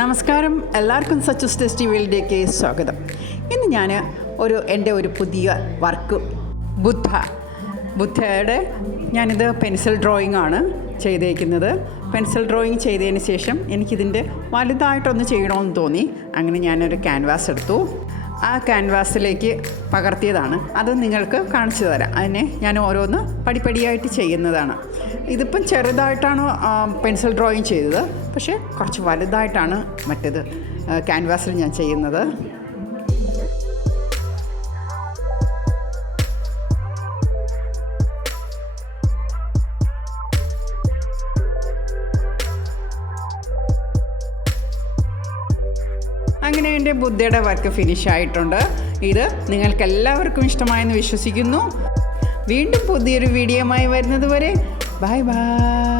നമസ്കാരം, എല്ലാവർക്കും സച്ചൂസ് ടെസ്റ്റി വേൾഡിലേക്ക് സ്വാഗതം. ഇന്ന് ഞാൻ എൻ്റെ ഒരു പുതിയ വർക്ക് ബുദ്ധയുടെ ഞാനിത് പെൻസിൽ ഡ്രോയിങ് ആണ് ചെയ്തേക്കുന്നത്. പെൻസിൽ ഡ്രോയിങ് ചെയ്തതിന് ശേഷം എനിക്കിതിൻ്റെ വലുതായിട്ടൊന്ന് ചെയ്യണമെന്ന് തോന്നി. അങ്ങനെ ഞാനൊരു ക്യാൻവാസ് എടുത്തു. ആ ക്യാൻവാസിലേക്ക് പകർത്തിയതാണ്. അത് നിങ്ങൾക്ക് കാണിച്ചു തരാം. അതിനെ ഞാൻ ഓരോന്ന് പടിപടിയായിട്ട് ചെയ്യുന്നതാണ്. ഇതിപ്പം ചെറുതായിട്ടാണ് പെൻസിൽ ഡ്രോയിങ് ചെയ്തത്, പക്ഷേ കുറച്ച് വലുതായിട്ടാണ് മറ്റേത് ക്യാൻവാസിൽ ഞാൻ ചെയ്യുന്നത്. അങ്ങനെ എൻ്റെ ബുദ്ധയുടെ വർക്ക് ഫിനിഷ് ആയിട്ടുണ്ട്. ഇത് നിങ്ങൾക്കെല്ലാവർക്കും ഇഷ്ടമായെന്ന് വിശ്വസിക്കുന്നു. വീണ്ടും പുതിയൊരു വീഡിയോയുമായി വരുന്നത് വരെ ബൈ ബൈ.